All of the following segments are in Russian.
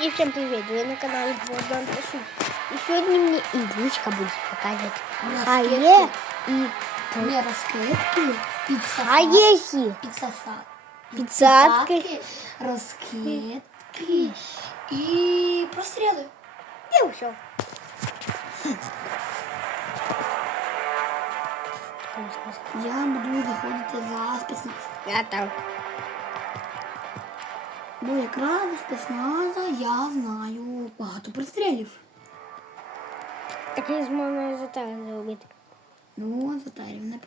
И всем привет, вы на канале Богдан Пасу. И сегодня мне Игрушка будет показывать Хае и Не розкидки, підсоса, Хаехи. підсоса, Підсадки. підсадки, розкидки і простріли. И все. Я буду заходити за спецназ. Я там. Бо якраз спецназа я знаю багато прострілів. Так я зможу за так зробити. Ну, затарів не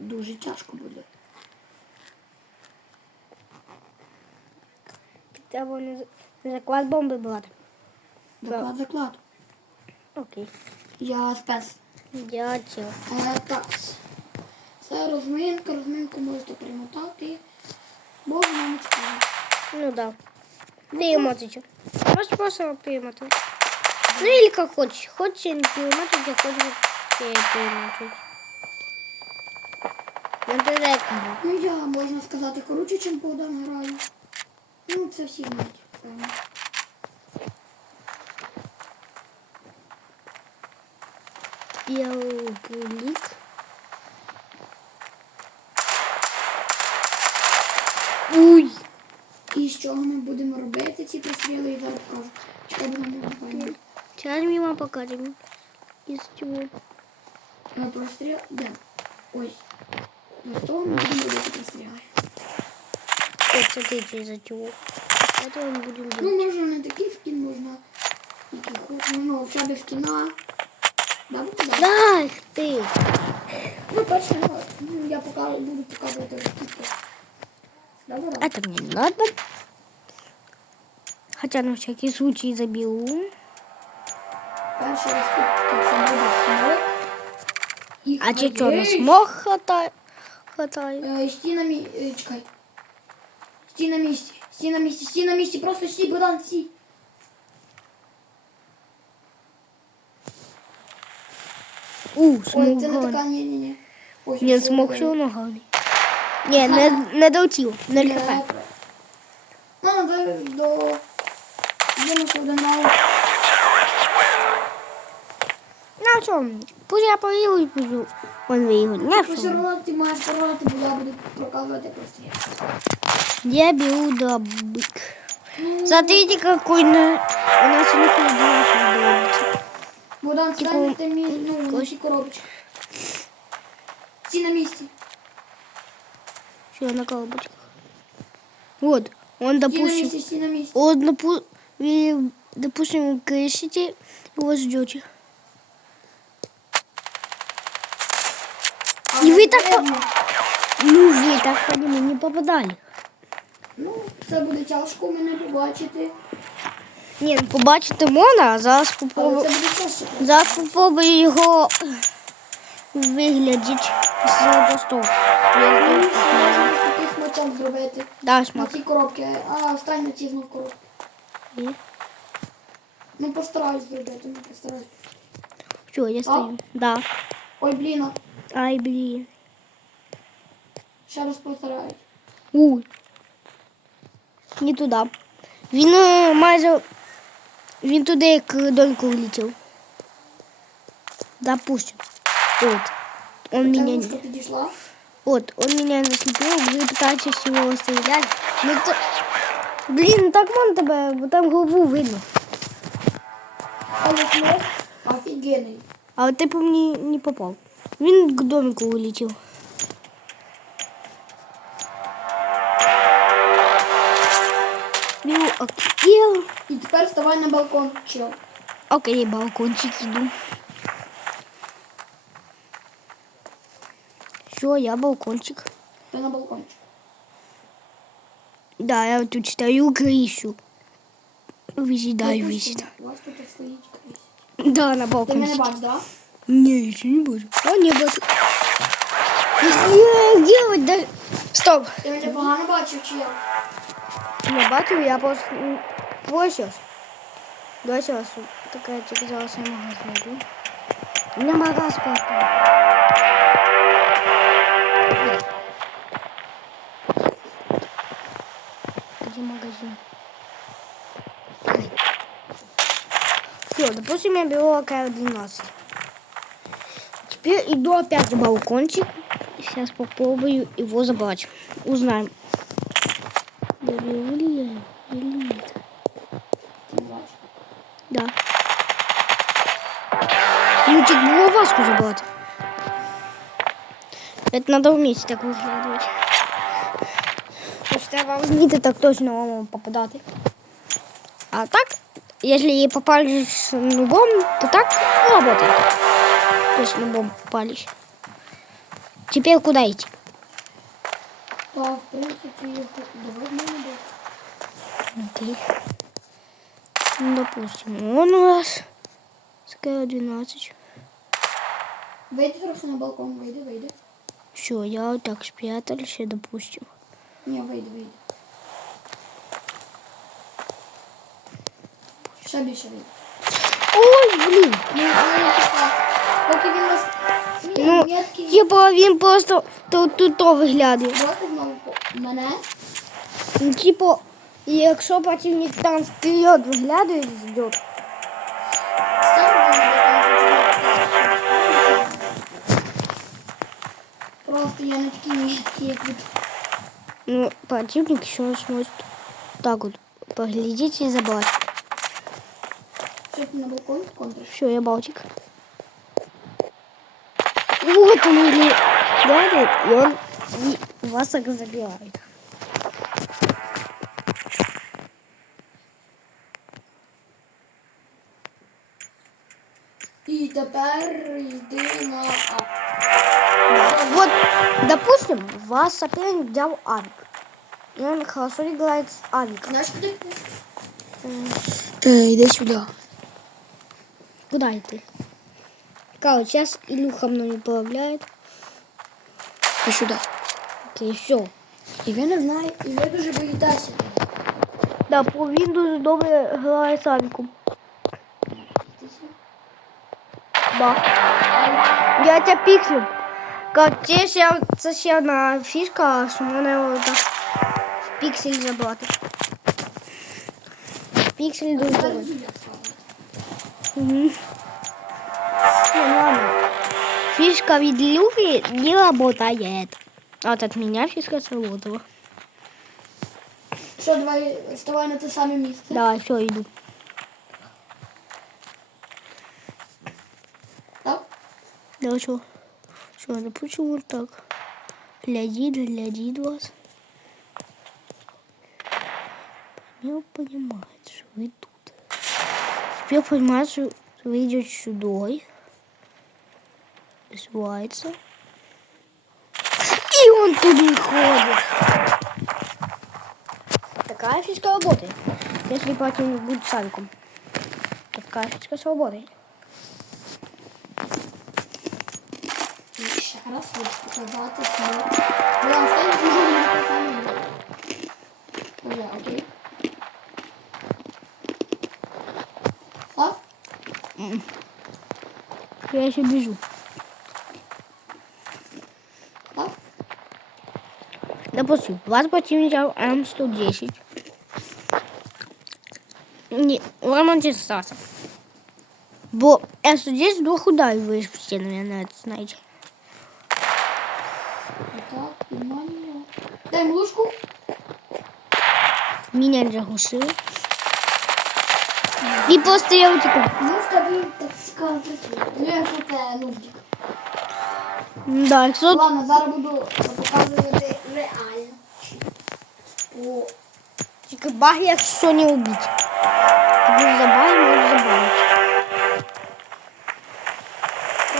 дуже тяжко буде. Треба не заклад бомби брати. Заклад заклад. Окей. Я спец. Я. Е, так. Це розминка, розминку можете примотати. Бо вона не. Ну да. Перемотайте. Можешь просто перемотать. Ну или как хочешь. Хочешь перемотать, а хочешь перемотать. Кому. Ну я, можна сказати, коротше, чим Богдан граю. Ну, це всі. Белгулик. Уй. І з чого ми будемо робити ці простріли, я зараз покажу. Чекай, Богдан, не напевно. Сейчас мимо покажем. Из чего? Е, Простріл, де? Ось. З того ми будемо робити простріли. Вот смотрите, из-за чего. Это мы будем делать. Ну, можна не такий скін, можна який хочеш. Ну, в себе скіна. Да, Богдан? Да, ты. Ну, перше, ну, я пока буду показувати розкидки. Да, Богдан? Это мне не надо. Хотя на всякий случай заберу. Перші розкидки це буде смок. І А че что, на хвилюєш. смог хватает? Хватает. Е, Стій на мі... е, Чекай. Стій на місці. Стій на місці. Стій на місці. Просто стій, Богдан, стій. У, Ой, смог це не гарний. така, ні-ні-ні. Ось, Ні, ось, смог ось, все одно гарний. Ні, не, не долетів. Не Ні, хп. Ну, до... до... Йдемо до нау. Ну що, пусть я поіграю, пусть он виіграє. Не Все все. одно ти маєш порвати, бо я буду проказувати простріл. Я беру дробик. Смотрите, какой на... у нас у них одинаковый дробик. Богдан, Типу, стань на те мі... ну, на ось. ці коробочки. Стій на місці. Все, на коробочках. Вот, он, Стій на допустим, місці, стій на місці. он, допу- вы, допустим, крышите, его ждете. А І ви не так по- видно. Ну, вы так по нему не попадали. Ну, це буде тяжко мене побачити. Ні, ну, побачити можна, а зараз Але попробую. це буде тяжко. Зараз попробую його виглядіть з посту. Можна такий смачок зробити. Да, На смак. ці коробки. А, встань на ці знов коробки. І? Ну постараюсь зробити, ну постараюсь. Все, я стою. Да. Ой, блін, а Ай, блін. ще раз постараюсь. Уй. Не туди. Він е, майже. Він туди як доньку влетів. Допустим. От. Он Ця меня вушка не... підійшла. Вот, он меня не слепил, вы пытаетесь его стрелять. Ну то... Блин, так вон тебе, бо там голову видно. Але смок офігенний. А вот ты по мне не попал. Він к домику улетел. Ну, окей. І тепер вставай на балкон, чел. Окей, балкончик иду. Все, я балкончик. Ти на балкончик. Да, я вот тут стою, крышу. Выседаю, выседаю. У вас тут. Да, на балкончике. мене бачиш, да? Не, еще не буду. А, не буду. Если делать, да... Стоп. Ти мене погано бачив, чи я? Не бачу, я просто... м, Вот сейчас. Давай сейчас. Такая тебе казалось, я магаз найду. У меня магаз просто. Все, допустим, я беру АК-12. Теперь иду опять на балкончик. Сейчас попробую его забрать. Узнаем. Доберу ли я или нет. Да. Лютик было Васку забрать. Это надо вместе так что вам вміти так точно вам попадати. А так, если ей попались нубом, то так не работает. То есть нубом попались. Теперь куда идти? Та, в буде. Окей. Ну, допустим, он у нас СК 12. Вийди трохи на балкон, вийди, вийди. Все, я вот так спрятался, допустим. Ні, вийди, вийди. Ще більше вийди. Ой, блин. Ну, але типа, поки він нас... Ні, Ну, я такий... типа він просто тут тут то виглядає. Проти знову по- мене. Ну, типа, якщо противник там вперед виглядає, йде. Став мене Просто я не такий м'який, як від... Ну, противник еще сможет так вот поглядеть и забрать. На балкон контриш? Все, я Балтик. Вот он виглядает, и он и вас так забирает. І тепер йди на А. Вот, допустим, вас соперник взял авик. И он хорошо играет с авиком. Знаєш, куди ти? Иди сюда. Куда ты? Короче, сейчас Илюха мной управляет. И сюда. Окей, все. І ви не знає, і ви дуже боїтеся. Да, по Windows добре грає з авіком. Да. Я тебя пиксел. Как це ще, це ще одна фішка, що можна його так в піксель забрати. Піксель дуже добре. Ну ладно. Фишка від Люфи не работает. А вот от меня фишка сработала. Що, давай вставай на те саме місце. Да, все, иду. Так? Да что? Что, ну почему так? Глядит, глядит вас. Не понимает, что вы тут. Теперь понимает, что вы идете сюда. Называется. И он туда ходит. Такая фишка работает. Если противник будет санком. Такая фишка ще раз свою. Бля, стань знову на те саме місце. Бля, окей. Я еще бежу. Так? Допустим, вас противник М110. Не, вам он Стаса. Бо М110 двух ударів ви всі, наверное, це знаєте. Отак, нормально. Дай млушку. Меня заглушили. І просто я утеку. Ну, в тебе так цікаво працює. Ну, якщо це нубдік. Да, якщо... Ладно, зараз буду показувати реально. О, Тільки баг, якщо не убити. Тому забаги, можу забавити.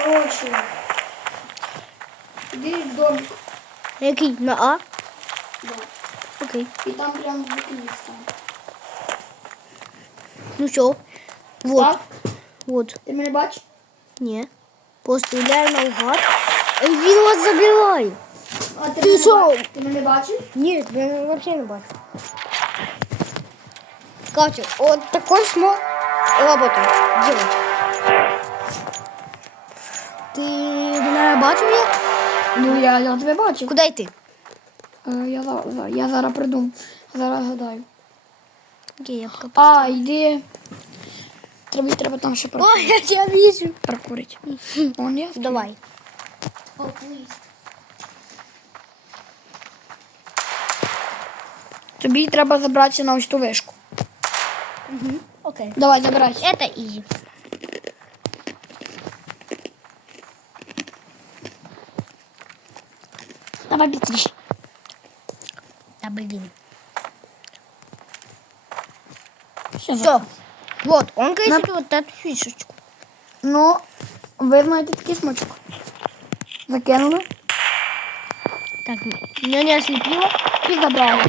коротше. Іди в домик. Який? На А? Да. Окей. І там прямо в боку міста. Ну все. Вот. Так? Вот. Ти мене бачиш? Ні. Просто стріляю наугад. Він вас забирає. А ти, Ти мене, ти мене бачиш? Нет, я вообще не бачу. Короче, вот такой смог работу делать. Ти мене бачив я? Ну, я, я тебе бачив. Куди йти? Е, я, я зараз придумав. Зараз гадаю. Окей, я пока. А, йди. Тобі треба там ще Ой, я тебя вижу. прокурити. Он я. Давай. О, плиз. Тобі треба забратися на ось ту вишку. Окей. Давай, забирайся. Это изи. Давай быстрее. Да блин. Все. Все. Вот, он говорит вот эту фишечку. Ну, ви знаєте такий смачок. Закинули Так, меня не ослепило. і забрали.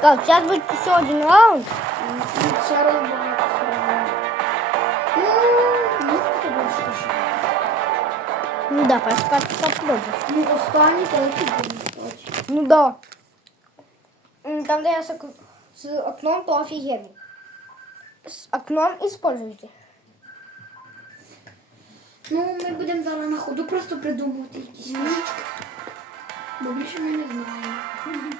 Так, сейчас будет еще один раунд. Ще раз Ну да, пока попробуй. Ну, останній третій буде. Ну да. М, Там, где я с, ок- с окном, то офигенно. С окном используйте. Ну, ми будемо зараз на ходу просто придумувати якісь фішки. Бо більше ми не знаємо.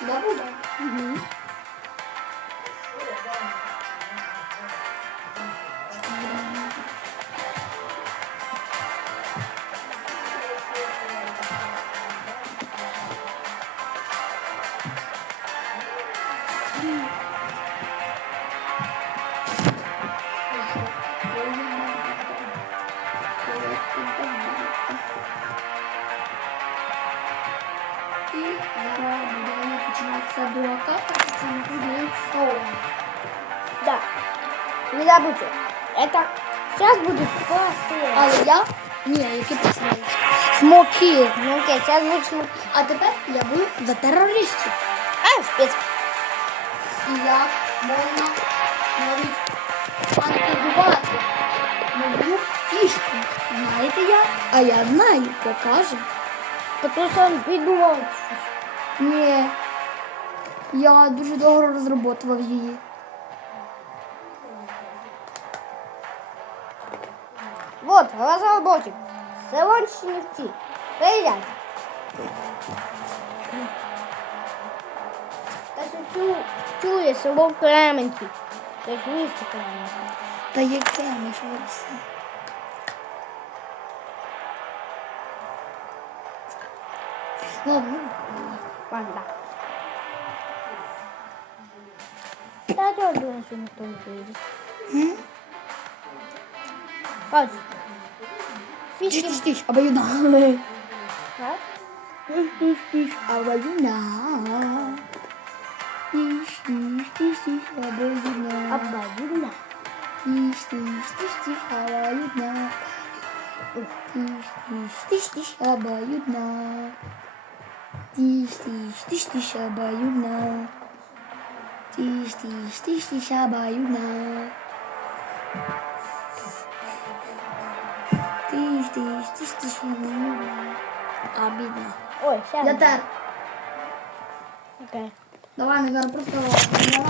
Добре, так. Это сейчас будет классно. Але я ні, які посилаються. Смоки. Ну окей, сейчас будет смотреть. А тепер я буду за терористів. А, спец. І як можна навіть активувати нову фішку. Знаєте як? А я знаю, покажу. Потому что он придумал. Ні. Я дуже довго розроботував її. Вот, разработчик. Салончик нефти. Приезжайте. Это чу, чує село Кременці. Тобто місто Кременці. Та яке ми ж все. Ладно. Ладно. Да, я думаю, что никто не Fisch, dich, dich, aber genau. Was? Dich, dich, dich, aber genau. Dich, dich, dich, dich, aber genau. Aber genau. Dich, dich, dich, dich, aber genau. Dich, dich, dich, dich, aber genau. Dich, dich, dich, dich, aber genau. Dich, dich, dich, dich, aber genau. Обоюдно. Обидно. Ой, сейчас. Я так. Окей. Давай, ми зараз просто кидаю.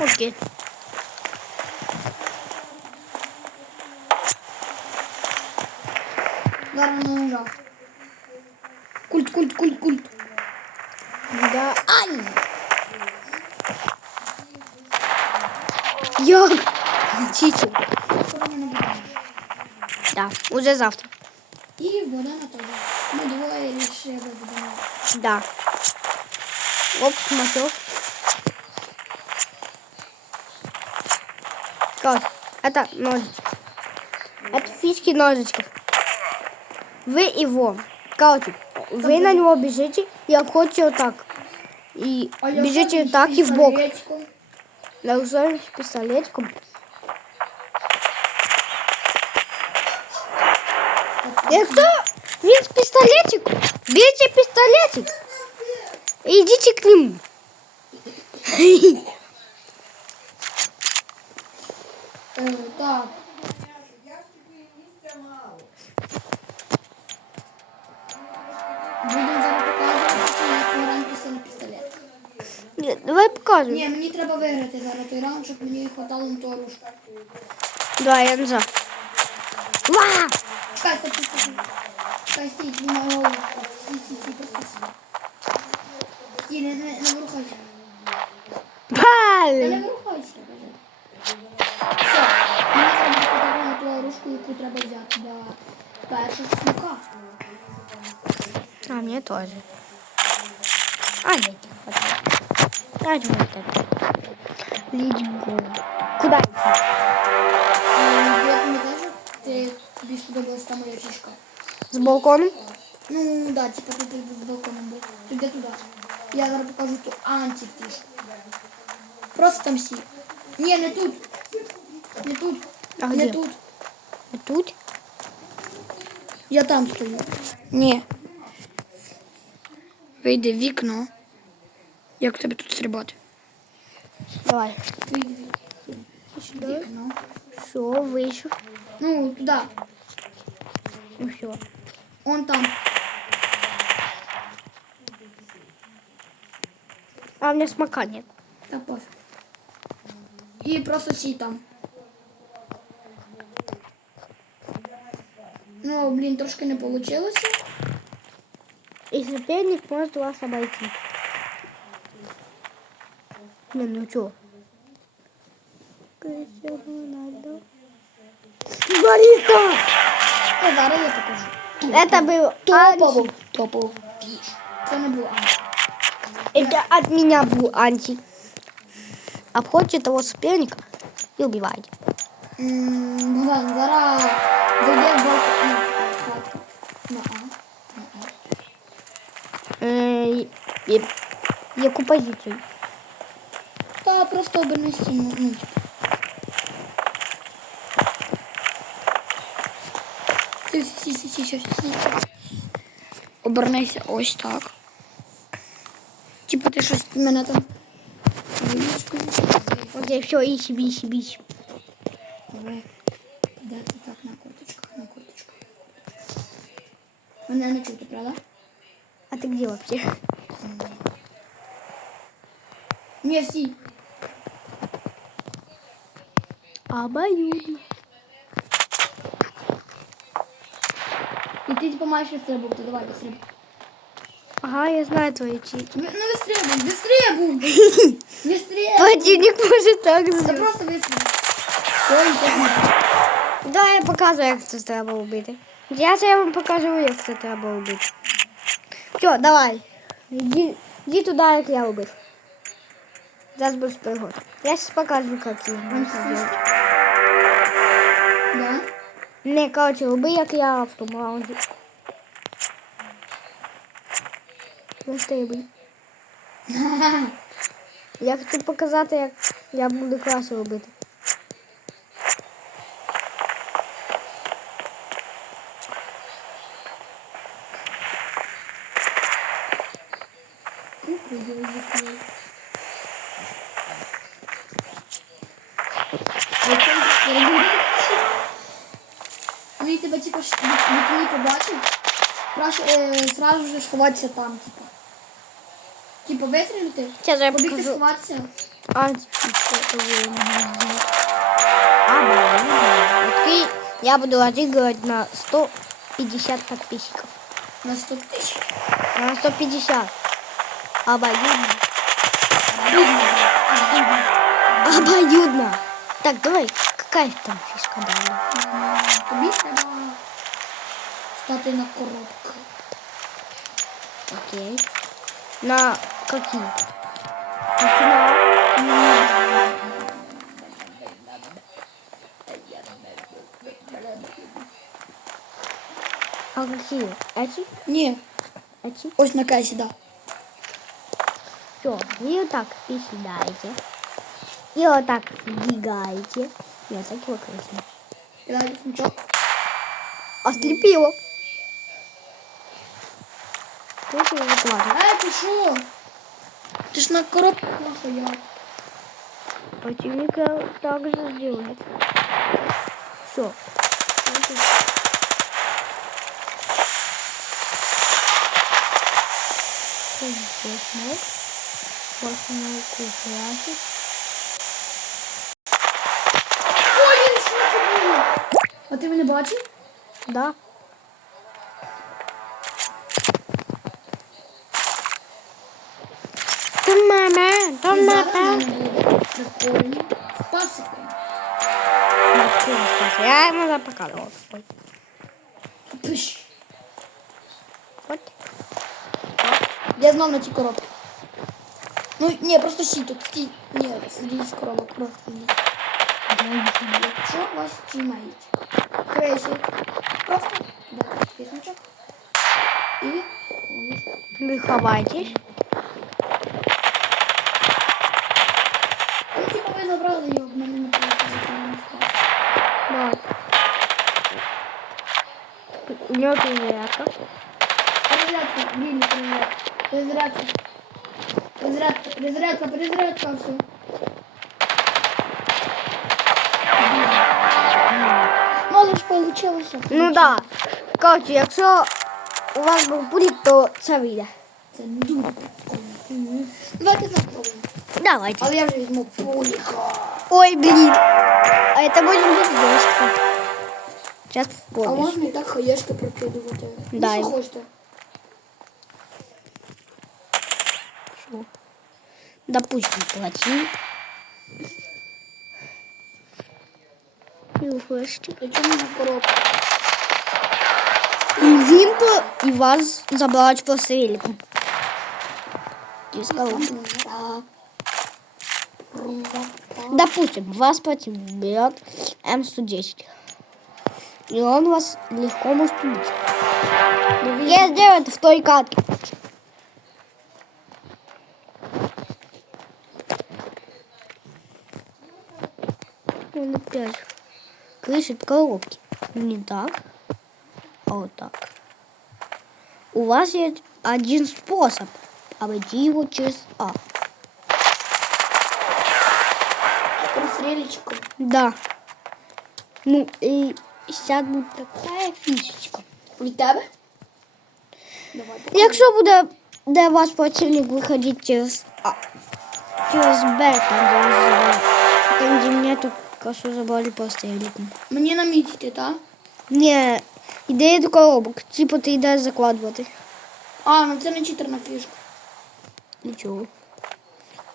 Окей. Зараз не нажав. Культ, культ, культ, культ. Да. Ай! Як? Чичу. Скоро не набираємо. Да, уже завтра. І вода на тебе. Ми двоє рішили будемо. Да. Оп, смотрю. Как? Это ножичек. Это фишки ножичков. Вы его. Короче, вы на него бежите и обходите вот так. И бежите вот так и в бок. Нарушаете пистолетиком. И кто? Нет пистолетик. Берите пистолетик. И идите к нему. Е, Так. Будемо зараз показувати, як ми граємо просто на пістолет. Нет, давай покажем. Ні, мені треба виграти зараз той раунд, щоб мені хватало на ту оружку. Да, я назад. Ва! Чекай, стоп, стоп, стоп. Чекай, стій, не маю голову. Стій, стій, стій, просто стій. Стій, не, не, не вирухайся. Та Паль! не вирухайся, кажи. Все, мені треба сказати на ту оружку, яку треба взяти для першого смока. А мне тоже. А, нет, не хватает. Давайте вот это. Let's go. Куда идти? тобі сподобалась та моя фішка. С балкона? Ну, да, типа тут з балконом був. Ти йди туди. Я зараз покажу ту антифішку. Просто там сі. Ні, не тут. Не тут. А не где? тут. А тут? Я там стою. Ні. Вийди в вікно. Як тобі тут стрибати? Давай. Вийди в вікно. Все, вышел. Ну, туди. Ну все. Он там. А у меня смока нет. Та пофіг. І просто сі там. Ну, блін, трошки не вийшло. И соперник может вас обойти. Не, ну чё? Криштиану Рональдо. Бориса! А зараз я покажу. Это был. Топово. Фіш. Це не анти. Это от меня был Анти. Обходите того соперника и убивайте. Богдан, зараз зайде в. Ну. Э, и- Яку позицию? Та просто обернися. Ну, ну, типу. Сі, сі, сі, сі, сі, сі. Обернися ось так. Типу ти щось мене там. Окей, все, ищи, ищи, ищи. Давай. Де ти так на курточках, на курточках. Мене не чути, правда? А ты где вообще? Ні, сі. Обоюдно. Типу маєш вистрибувати, давай вистрибуй. Ага, я знаю твои чики. Ну вистрибуй, вистрибуй! Вистрибуй! Противник может так Та сделать. просто вистрибуй. Все, і так. Да, я показую, як це треба вбити. Я це вам покажу, як це треба вбити. Все, давай. Іди, іди туди, як я вбив. Зараз буде пригод. Я зараз покажу, як її можна зробити. Да? Не, коротше, вбий, як я в тому раунді. на стейбл. Я хочу показати, як я буду класи робити. Ну тебе типа не побачив, сразу е, же сховатися там, типа. Типу вистрілити, Зараз я побігти покажу. сховатися. Антифишковый магазин. Обалденно. Такие я буду отыгрывать на 150 подписчиков. На 100 тисяч. На 150. Обоюдно. Обоюдно. Так, давай, какая там фишка дала? М, Тобі треба стати на коробку. Окей. На какие? На финал. А какие? Эти? Ні, Эти? ось на кайсі, да. Все, и вот так приседаете. И вот так сдвигаете. И вот так вот красиво. Кидай смічок. Ослепило. Тут его кладу. Ей, ти що? Ти ж на коробках нахуя. Противника также сделает. Все. Що це було? А ти мене бачив? Да. Я йому запакала. Ой. Пиш. От. Я знов на ті коробки. Ну, ні, просто сі тут стій. Ні, сидіть з коробок, просто ні. Якщо вас тімають. Крейсі. Просто дайте пісничок. І Ви ховайтесь. Ну, типу, ви забрали його, в У нього перезарядка. Перезарядка, блін, перезарядка. Перезарядка. Перезарядка, перезарядка, перезарядка, все. Ну, але ж получилося. Ну так. Да. Коротше, якщо у вас був бурік, то це вийде. Це дуже прикольно. Давайте спробуємо. Давайте. Але я вже візьму поліка. Ой, блин. А это будет жестко. Сейчас А помнишь. можна і так хаєшки прокидувати. Да. Ну, що хочете. Допустим, плотник. І флешки. Для чого на коробку? І він по... і вас забирають по стрільку. І сказав, Допустим, вас потом берет М110. И он вас легко может убить. Я сделаю это в той катке. Он опять крышит коробки. Не так, а вот так. У вас есть один способ обойти его через А. Прострілічку. Да. Ну, и сейчас будет такая фішечка. Від тебе? Давай. Якщо буде, де ваш противник виходить через А, через Б, там де забрали, там де мене тут косу забрали по стрілікам. Мені на мід йти, так? Ні, ідея до коробок. Типу ти йдеш закладувати. А, ну це не читерна фішка. Нічого.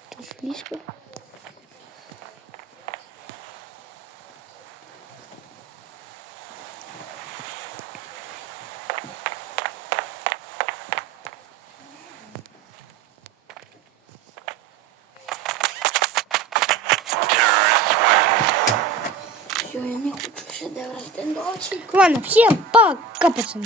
Тут фішка. Ладно, всем пока, пацаны.